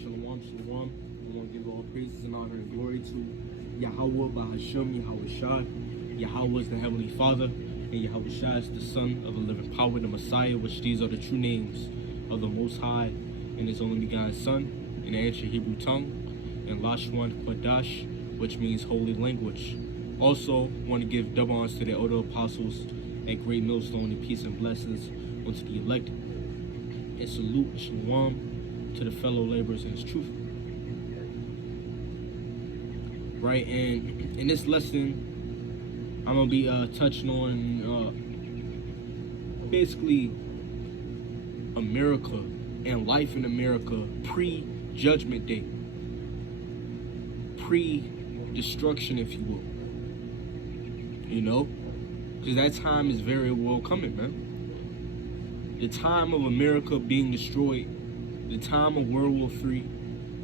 Shalom, shalom. I want to give all praises and honor and glory to Yahweh Bahasham, Yahweh Shai. Yahweh is the Heavenly Father, and Yahweh Shai is the Son of the living power, the Messiah, which these are the true names of the Most High and His only begotten Son, in the ancient Hebrew tongue, and Lashwan Quadash, which means holy language. Also, want to give double honors to the older apostles at Great Millstone, and peace and blessings unto the elect, and salute, shalom, to the fellow laborers in His truth. Right, and in this lesson, I'm gonna be touching on basically America and life in America pre-Judgment Day, pre-destruction, if you will. You know, because that time is very well coming, man. The time of America being destroyed, the time of World War III,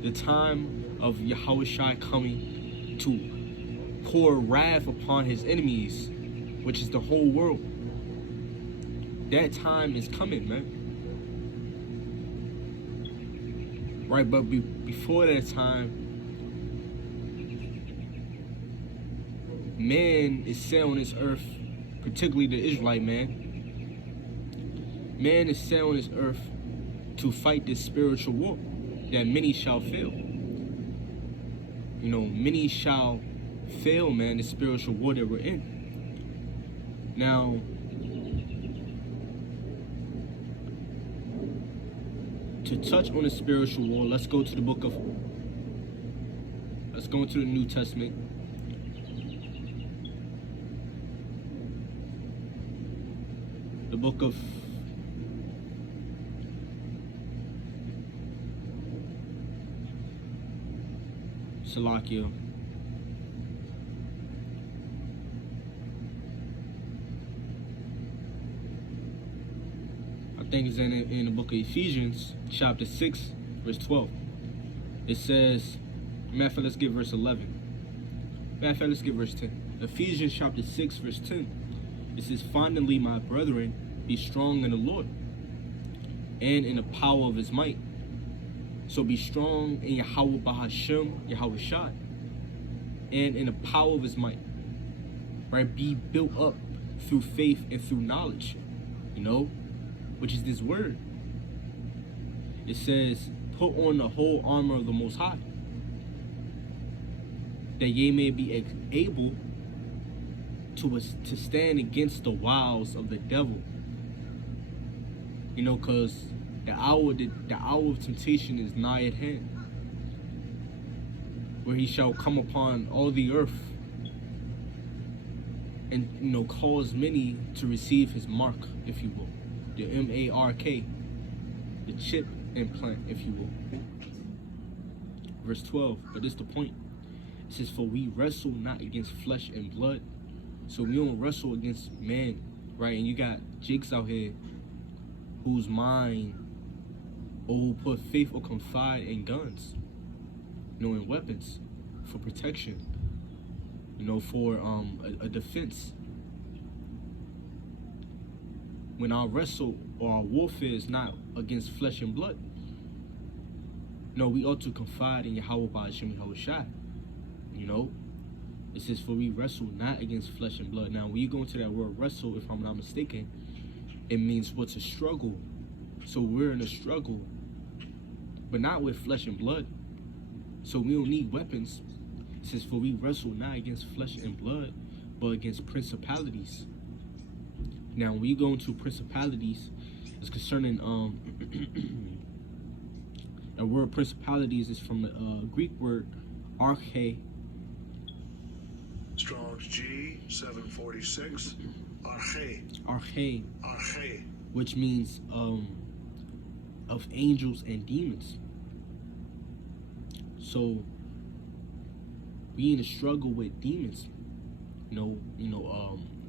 the time of Yahweh Shai coming to pour wrath upon His enemies, which is the whole world. That time is coming, man. Right, but before that time, man is set on this earth, particularly the Israelite man. Man is set on this earth to fight this spiritual war that many shall fail. You know, many shall fail, man, the spiritual war that we're in. Now, to touch on the spiritual war, let's go into the New Testament. The book of Salakia. I think it's in the book of Ephesians, chapter 6, verse 12. It says, matter of fact, let's get verse 11. Matter of fact, let's get verse 10. Ephesians chapter 6, verse 10. It says, finally, my brethren, be strong in the Lord and in the power of His might. So be strong in Yahweh Bahasham, Yahweh Shai, and in the power of His might. Right? Be built up through faith and through knowledge, you know, which is this word. It says, put on the whole armor of the Most High, that ye may be able to stand against the wiles of the devil. You know, because the hour of temptation is nigh at hand, where he shall come upon all the earth and, you know, cause many to receive his mark, if you will, the M-A-R-K, the chip implant, if you will. Verse 12, but this is the point. It says, for we wrestle not against flesh and blood. So we don't wrestle against man, right? And you got jakes out here whose mind, or who put faith or confide in guns, you know, in weapons for protection, you know, for a defense. When our wrestle or our warfare is not against flesh and blood, no, we ought to confide in Yahweh Ba'ashem Yahweh Shai, you know. It says, for we wrestle not against flesh and blood. Now, when you go into that word wrestle, if I'm not mistaken, it means what's a struggle. So we're in a struggle, but not with flesh and blood. So we don't need weapons. It says, for we wrestle not against flesh and blood, but against principalities. Now, when you go into principalities, it's concerning the word principalities is from the Greek word arche. Strong's G 746. Arche, which means of angels and demons. So we in a struggle with demons,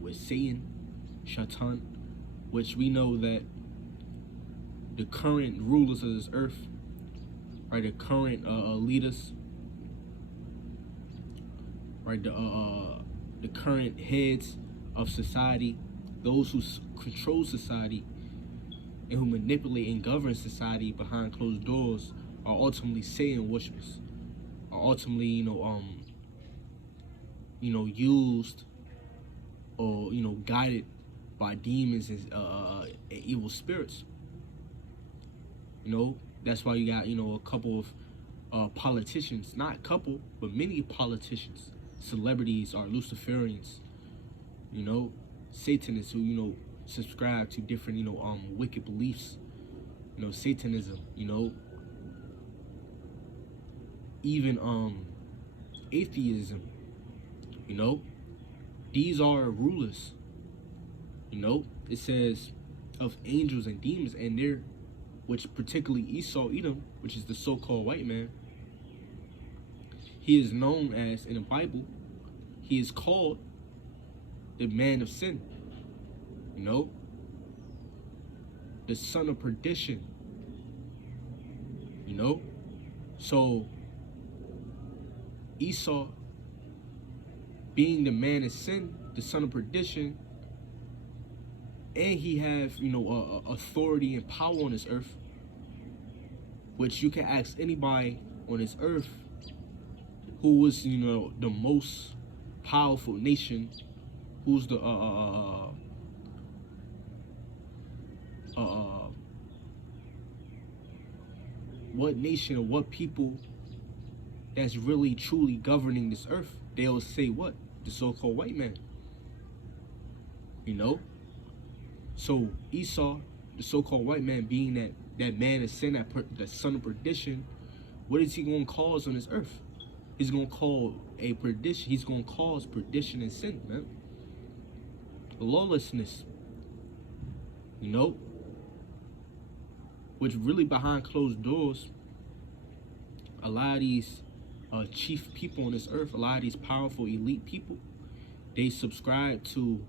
with Satan, Shaitan, which we know that the current rulers of this earth, right, the current leaders, right, the current heads of society, those who control society and who manipulate and govern society behind closed doors, are ultimately Satan worshippers, are ultimately, used or, guided by demons and evil spirits. That's why you got, a couple of politicians, not a couple, but many politicians, celebrities are Luciferians, Satanists who, subscribe to different, wicked beliefs, Satanism, even atheism, these are rulers, it says of angels and demons, and they're, which particularly Esau Edom, which is the so-called white man, he is known as, in the Bible, he is called the man of sin, the son of perdition, so Esau, being the man of sin, the son of perdition, and he have, authority and power on this earth, which you can ask anybody on this earth who was, the most powerful nation, who's the what nation or what people that's really truly governing this earth. They'll say what? The so-called white man. So Esau, the so-called white man, being that man of sin, that son of perdition, what is he going to cause on this earth? He's going to call a perdition. He's going to cause perdition and sin, man. Lawlessness. Which really behind closed doors, a lot of these chief people on this earth, a lot of these powerful elite people, they subscribe to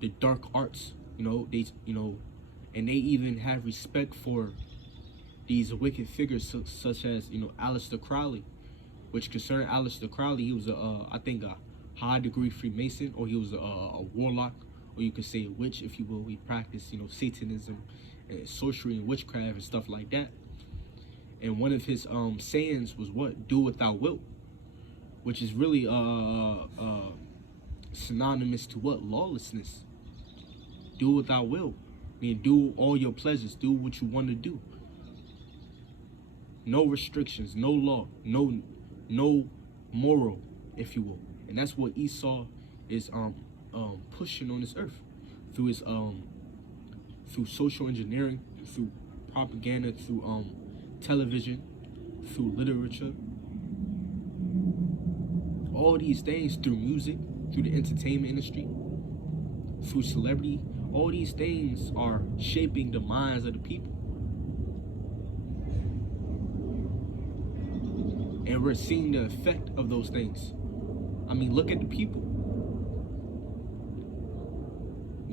the dark arts, and they even have respect for these wicked figures such as, Aleister Crowley, which concerned Aleister Crowley, he was I think a high degree Freemason, or he was a warlock, or you could say a witch, if you will. He practiced, Satanism and sorcery and witchcraft and stuff like that. And one of his sayings was what? Do what thou wilt, which is really synonymous to what? Lawlessness. Do what thou wilt. I mean, do all your pleasures. Do what you want to do. No restrictions, no law, no moral, if you will. And that's what Esau is pushing on this earth through his through social engineering, through propaganda, through television, through literature, all these things, through music, through the entertainment industry, through celebrity. All these things are shaping the minds of the people. And we're seeing the effect of those things. I mean, look at the people.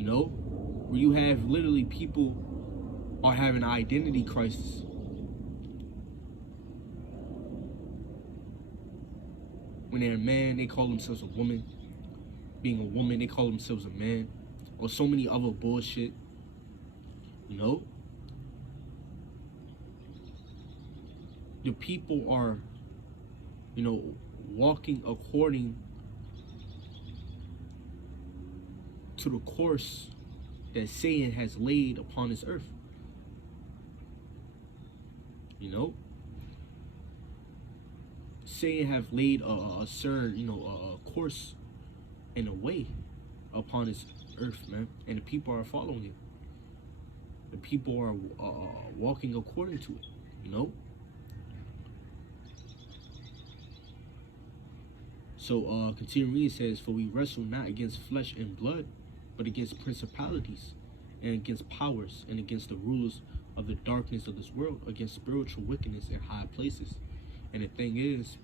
Where you have literally people are having an identity crisis. When they're a man, they call themselves a woman. Being a woman, they call themselves a man. Or so many other bullshit. The people are, walking according to the course that Satan has laid upon this earth. Satan have laid a certain, a course and a way upon this earth, man, and the people are following it. The people are walking according to it, So continuing reading says, for we wrestle not against flesh and blood, but against principalities, and against powers, and against the rulers of the darkness of this world, against spiritual wickedness in high places. And the thing is,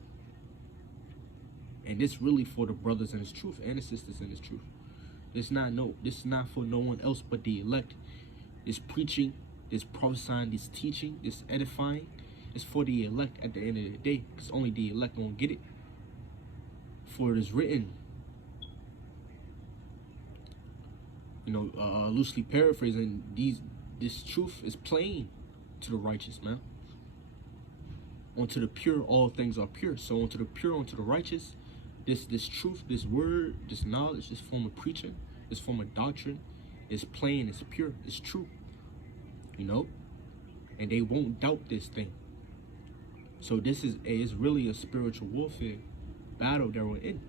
and this really for the brothers in this truth and the sisters in this truth. This is not for no one else but the elect. This preaching, this prophesying, this teaching, this edifying, is for the elect at the end of the day, because only the elect gonna get it. For it is written, loosely paraphrasing, this truth is plain. to the righteous, man. Unto the pure, all things are pure. So unto the pure, unto the righteous, this truth, this word, this knowledge, this form of preaching, this form of doctrine is plain, it's pure, it's true. You know? And they won't doubt this thing. So this is really a spiritual warfare battle that we're in.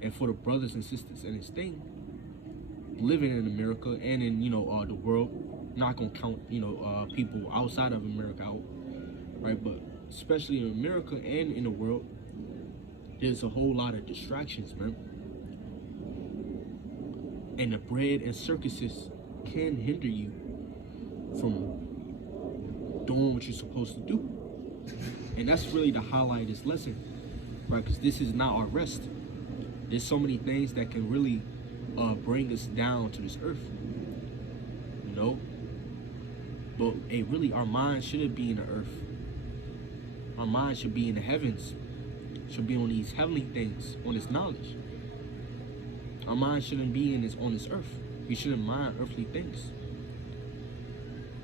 And for the brothers and sisters in this thing, living in America and in, the world, not gonna count, people outside of America out, right? But especially in America and in the world, there's a whole lot of distractions, man. And the bread and circuses can hinder you from doing what you're supposed to do. And that's really the highlight of this lesson, right? Because this is not our rest. There's so many things that can really bring us down to this earth, but really our mind shouldn't be in the earth. Our mind should be in the heavens, should be on these heavenly things, on this knowledge. Our mind shouldn't be on this earth. We shouldn't mind earthly things,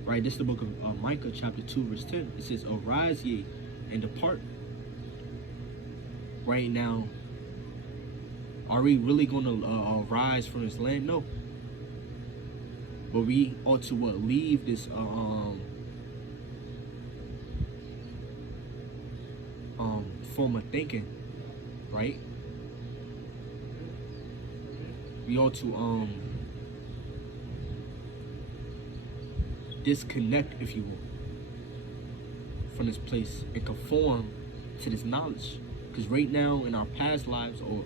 right? This is the book of Micah chapter 2 verse 10. It says, arise ye and depart. Right now, are we really going to rise from this land? No. But we ought to leave this form of thinking, right? We ought to disconnect, if you will, from this place and conform to this knowledge. Because right now in our past lives, or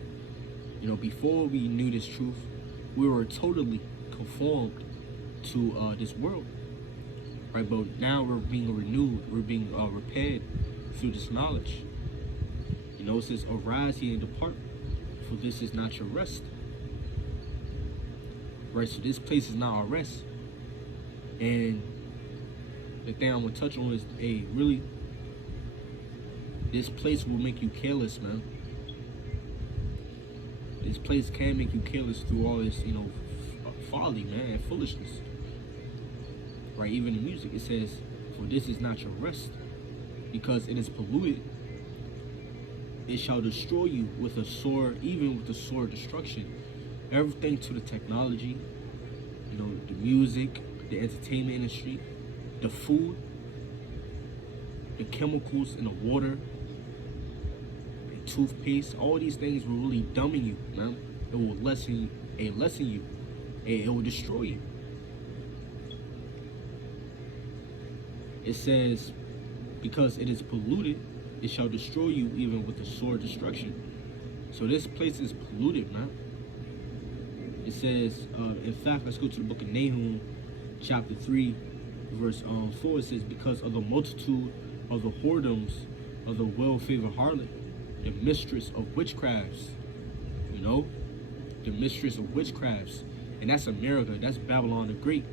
before we knew this truth, we were totally conformed to this world, right? But now we're being renewed, we're being repaired through this knowledge. It says, arise ye and depart, for this is not your rest. Right, so this place is not our rest. And the thing I'm gonna touch on is, really, this place will make you careless, man. This place can make you careless through all this, folly, man, and foolishness. Right, even in music, it says, for this is not your rest, because it is polluted. It shall destroy you with a sword, even with the sword of destruction. Everything to the technology, the music, the entertainment industry, the food, the chemicals in the water, the toothpaste, all these things will really dumbing you, man. It will lessen you. It will destroy you. It says, because it is polluted, it shall destroy you even with the sword of destruction. So this place is polluted, man. It says, in fact, let's go to the book of Nahum, chapter 3, verse 4. It says, because of the multitude of the whoredoms of the well-favored harlot, the mistress of witchcrafts, the mistress of witchcrafts. And that's America. That's Babylon the Great.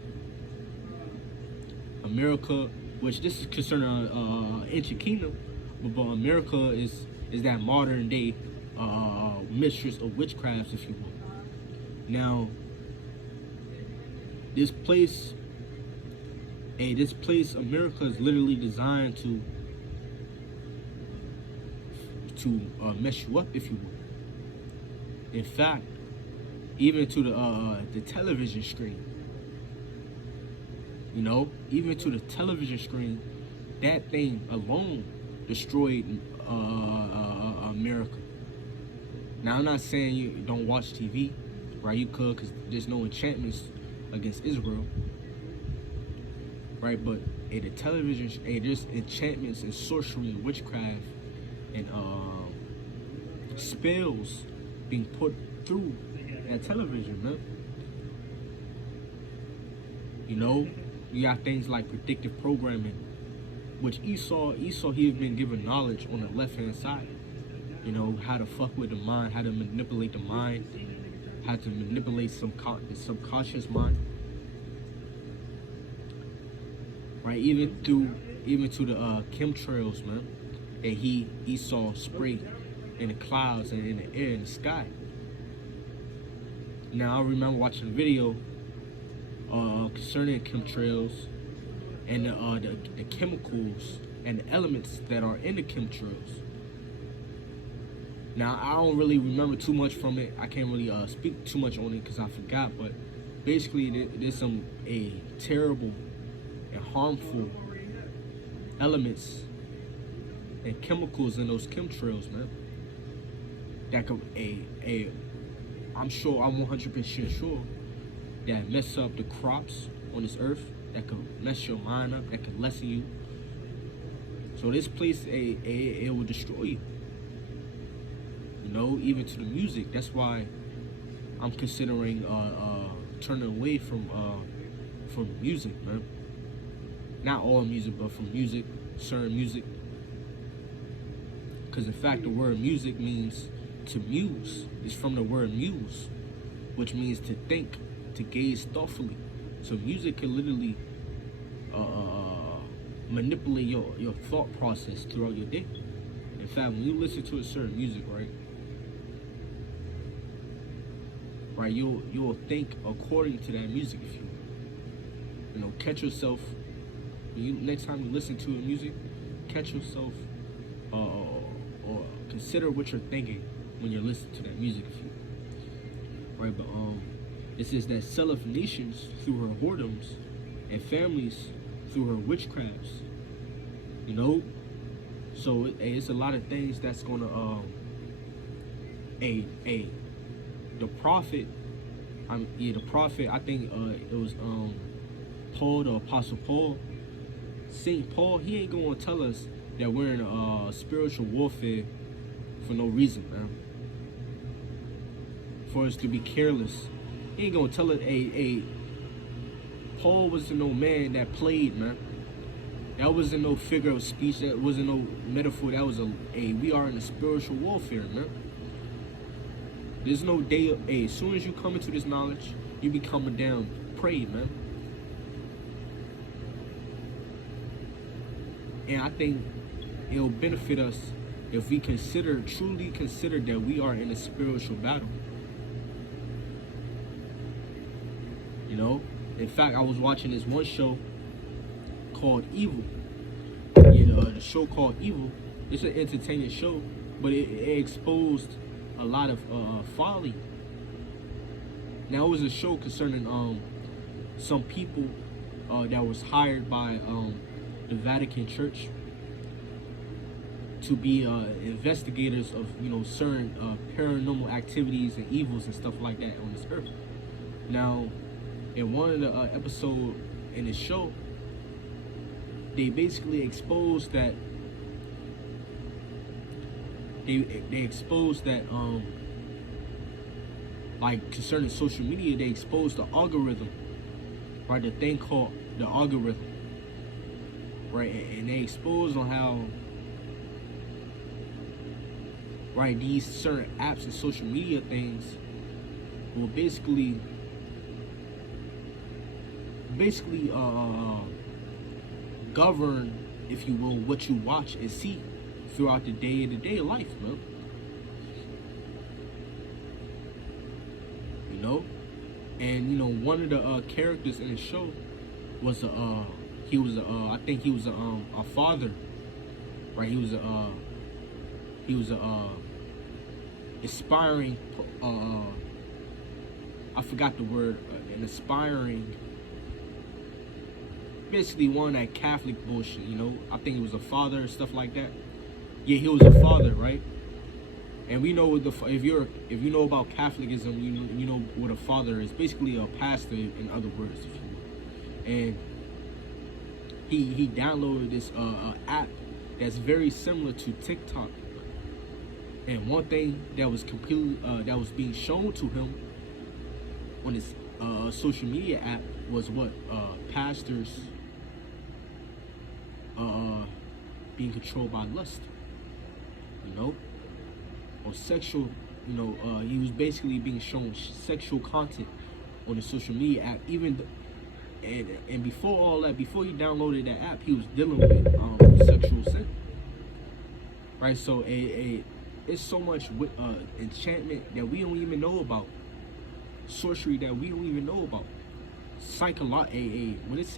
America, which this is concerning ancient kingdom, but America is that modern day mistress of witchcrafts, if you will. Now, this place, America is literally designed to mess you up, if you will. In fact, even to the television screen, even to the television screen, that thing alone destroyed America. Now, I'm not saying you don't watch TV, right? You could, because there's no enchantments against Israel, right? But the television, there's enchantments and sorcery and witchcraft and spells being put through that television, man. You got things like predictive programming, which Esau, he had been given knowledge on the left-hand side. How to fuck with the mind, how to manipulate the mind, how to manipulate the subconscious mind. Right, even to the chemtrails, man. And Esau sprayed in the clouds and in the air, in the sky. Now, I remember watching a video concerning chemtrails and the chemicals and the elements that are in the chemtrails. Now, I don't really remember too much from it. I can't really speak too much on it because I forgot. But basically, there's some terrible and harmful elements and chemicals in those chemtrails, man. That could I'm 100% sure that mess up the crops on this earth. That could mess your mind up. That could lessen you. So this place, it will destroy you. You know, even to the music. That's why I'm considering turning away from music, man. Not all music, but from music, certain music. Because in fact, the word music means to muse. It's from the word muse, which means to think, to gaze thoughtfully. So music can literally manipulate your thought process throughout your day. In fact, when you listen to a certain music, right, you'll think according to that music. If you know, catch yourself next time you listen to the music, catch yourself or consider what you're thinking when you're listening to that music. Right, but it says that selleth nations through her whoredoms and families through her witchcrafts. You know, so it's a lot of things that's gonna the prophet. The prophet. I think it was Paul, the Apostle Paul. Saint Paul. He ain't gonna tell us that we're in spiritual warfare for no reason, man. For us to be careless. He ain't gonna tell it. Paul wasn't no man that played, man. That wasn't no figure of speech. That wasn't no metaphor. That was we are in a spiritual warfare, man. There's no day. As soon as you come into this knowledge, you be coming down prayed, man. And I think it'll benefit us if we truly consider that we are in a spiritual battle. You know, in fact, I was watching this one show called Evil. The show called Evil. It's an entertaining show, but it exposed a lot of folly. Now, it was a show concerning some people that was hired by the Vatican Church to be investigators of certain paranormal activities and evils and stuff like that on this earth. Now, in one of the episode in the show, they basically exposed that like concerning social media, they exposed the algorithm, right? The thing called the algorithm, right? And they exposed on how, right, these certain apps and social media things will basically govern, if you will, what you watch and see throughout the day-to-day life, man. You know, and one of the characters in the show was I think he was a father, right? He was a aspiring, I forgot the word, an aspiring, basically one of that Catholic bullshit, I think he was a father, stuff like that. Yeah, he was a father, right? And we know if you know about Catholicism, you know what a father is. Basically a pastor, in other words, if you will. And he downloaded this app that's very similar to TikTok. And one thing that was that was being shown to him on this social media app was what pastors being controlled by lust, or sexual. He was basically being shown sexual content on the social media app. And before all that, before he downloaded that app, he was dealing with sexual sin, right? So it's so much enchantment that we don't even know about, sorcery that we don't even know about, when it says